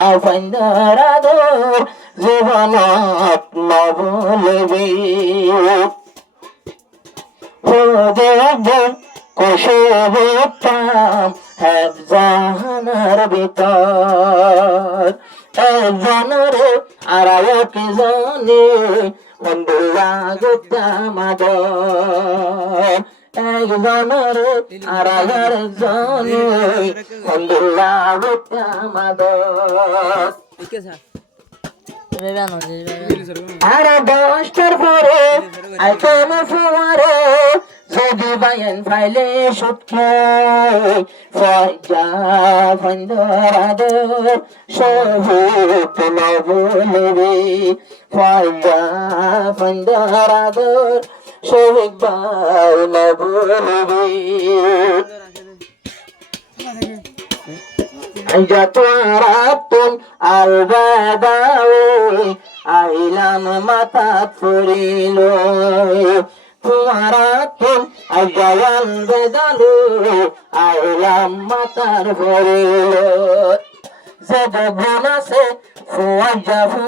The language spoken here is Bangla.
আফাইন্দারাদর জীবনত নবলবি দেখবে কুশবতাম হেফজাহানার ভিতর একজনরে আর একজনে বন্ধুরা গুদামাদর একজনরে আর একজনে বন্ধুরা গুদামাদর আর 10টার পরে আইটেম ফুয়ারে যদি বাইন ফাইলে সটকে ফয়জা ফন্দরাদর সবুত নবলবি ফয়জা ফন্দরাদর সবিক বাই নবলবি যত রাতুন আর বাদাও আইলাম মাথাত পড়িল তোমারা তুন আইয়াম বেদালু আইলাম মাথার পড়িল যে গুণ আছে ফুয়া